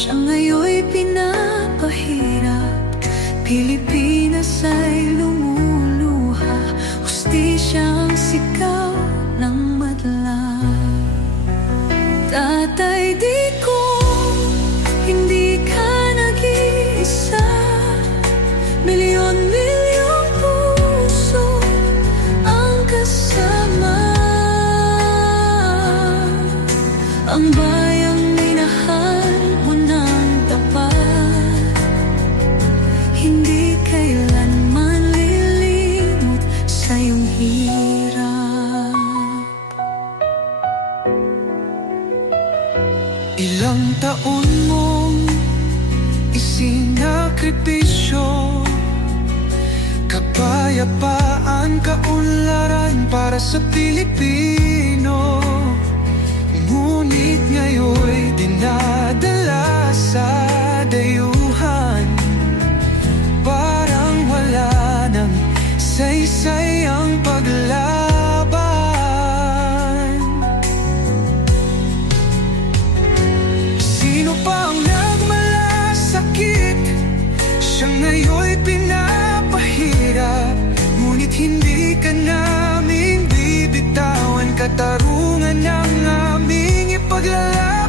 Siya ngayon'y pinapahirap, Pilipinas ay lumuluha, hustisya ang sigaw ng madla. Tatay, di ko, hindi ka nag-iisa. Milyon-milyong puso ang kasama. Ang bayang minahal mo ng tapat, hindi kailanman lilimot sa iyong hirap. Ilang taon mong isinakripisyo, kapayapaan, kaunlaran para sa Pilipino. Ngunit ngayon'y dinadala sa dayuhan, parang wala nang saysay ang paglaban. Sino pa ang nagmalasakit? Siya ngayon'y pinapahirap, ngunit hindi ka namin bibitawan. Katarungan ng aming ipaglalaban.